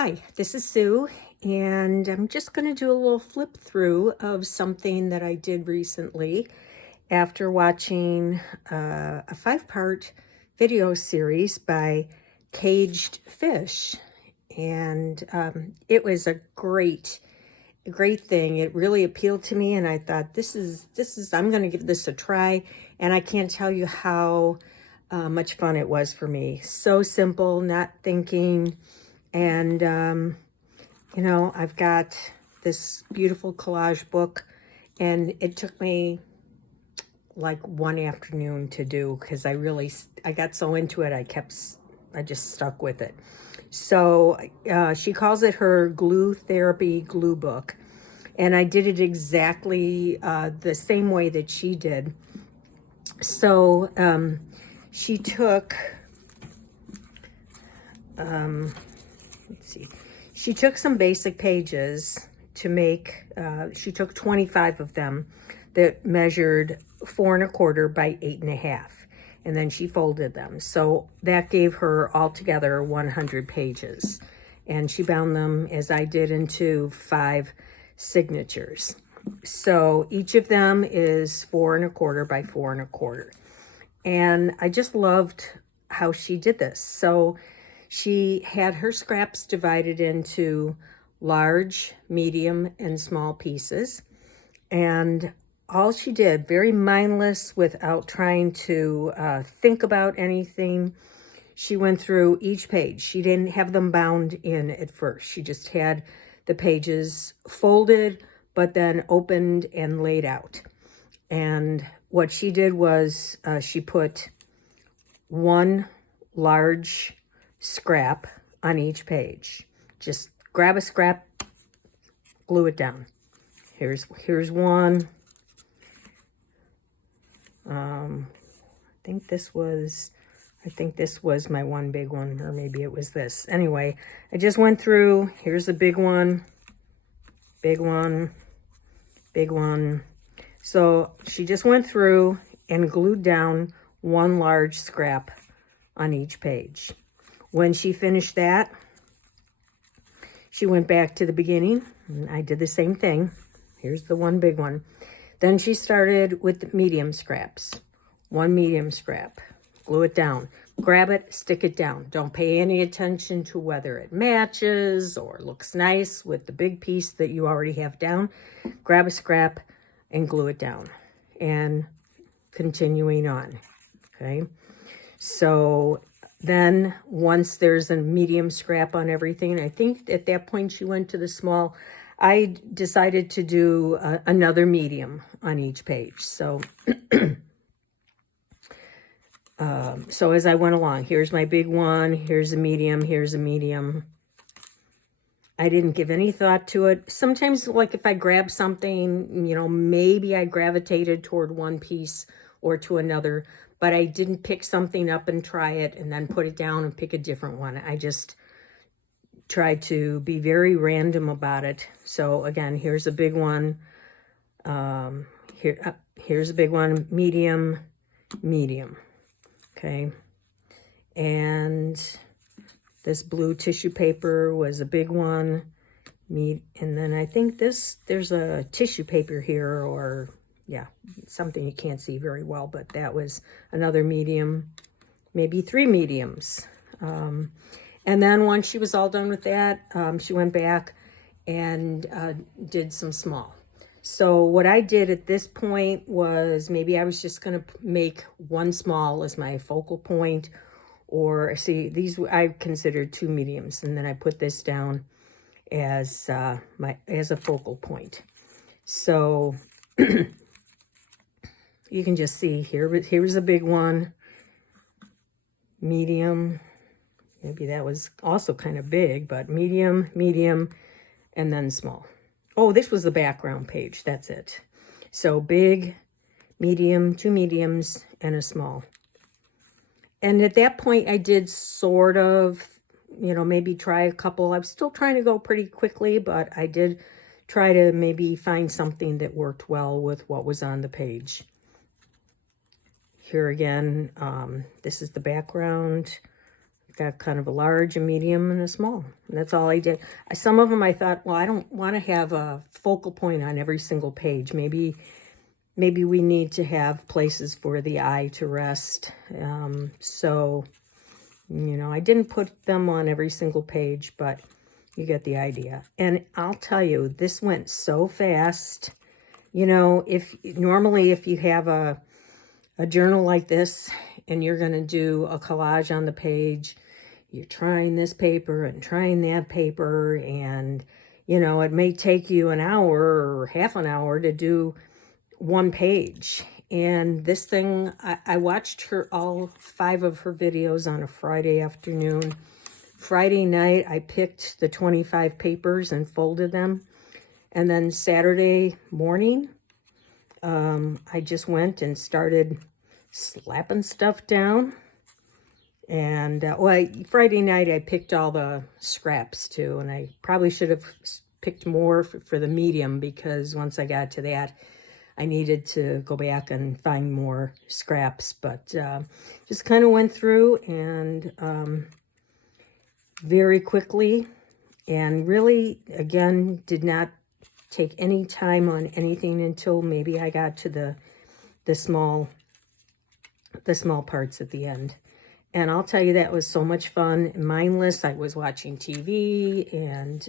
Hi, this is Sue, and I'm just going to do a little flip through of something that I did recently after watching a 5-part video series by Kagedfish. And it was a great thing. It really appealed to me, and I thought I'm going to give this a try. And I can't tell you how much fun it was for me. So simple, not thinking. And, I've got this beautiful collage book, and it took me like one afternoon to do because I got so into it, I just stuck with it. So she calls it her glue therapy glue book. And I did it exactly the same way that she did. So she took... let's see, she took some basic pages to make, she took 25 of them that measured 4 1/4 by 8 1/2, and then she folded them. So that gave her altogether 100 pages, and she bound them, as I did, into 5 signatures. So each of them is 4 1/4 by 4 1/4, and I just loved how she did this. So she had her scraps divided into large, medium, and small pieces. And all she did, very mindless, without trying to think about anything, she went through each page. She didn't have them bound in at first. She just had the pages folded, but then opened and laid out. And what she did was she put one large scrap on each page. Just grab a scrap, glue it down. Here's one. I think this was my one big one, or maybe it was this. Anyway, I just went through. Here's a big one, big one, big one. So she just went through and glued down one large scrap on each page. When she finished that, she went back to the beginning, and I did the same thing. Here's the one big one. Then she started with the medium scraps. One medium scrap, glue it down, grab it, stick it down. Don't pay any attention to whether it matches or looks nice with the big piece that you already have down. Grab a scrap and glue it down, and continuing on, okay? So then once there's a medium scrap on everything, I think at that point she went to the small, I decided to do another medium on each page. So, so as I went along, here's my big one, here's a medium, here's a medium. I didn't give any thought to it. Sometimes, like if I grab something, maybe I gravitated toward one piece or to another, but I didn't pick something up and try it and then put it down and pick a different one. I just tried to be very random about it. So again, here's a big one. Here's a big one, medium, medium. Okay. And this blue tissue paper was a big one. And then I think there's a tissue paper here, or yeah, something you can't see very well, but that was another medium, maybe 3 mediums. And then once she was all done with that, she went back and did some small. So what I did at this point was, maybe I was just going to make one small as my focal point, or see, these I considered 2 mediums, and then I put this down as a focal point. So you can just see here's a big one, medium, maybe that was also kind of big, but medium, medium, and then small. Oh, this was the background page, that's it. So big, medium, 2 mediums, and a small. And at that point, I did sort of, maybe try a couple. I was still trying to go pretty quickly, but I did try to maybe find something that worked well with what was on the page. Here again, this is the background. got kind of a large, a medium, and a small. And that's all I did. Some of them I thought, well, I don't want to have a focal point on every single page. Maybe we need to have places for the eye to rest. So, you know, I didn't put them on every single page, but you get the idea. And I'll tell you, this went so fast. You know, if you have a journal like this and you're going to do a collage on the page, you're trying this paper and trying that paper, and, you know, it may take you an hour or half an hour to do one page. And this thing, I watched all 5 of her videos on a Friday afternoon. Friday night, I picked the 25 papers and folded them. And then Saturday morning, I just went and started slapping stuff down. And, Friday night, I picked all the scraps too. And I probably should have picked more for the medium, because once I got to that, I needed to go back and find more scraps. But just kind of went through and very quickly, and really, again, did not take any time on anything until maybe I got to the small parts at the end. And I'll tell you, that was so much fun. Mindless. I was watching TV and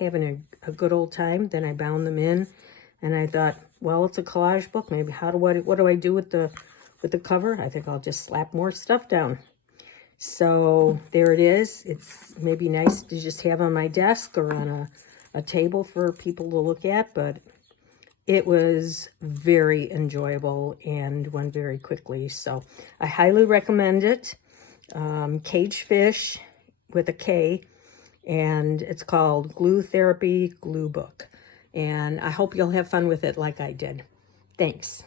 having a good old time. Then I bound them in, and I thought, well, it's a collage book. Maybe what do I do with the cover? I think I'll just slap more stuff down. So there it is. It's maybe nice to just have on my desk or on a table for people to look at, but it was very enjoyable and went very quickly. So I highly recommend it. Kagedfish with a K, and it's called Glue Therapy Glue Book. And I hope you'll have fun with it like I did. Thanks.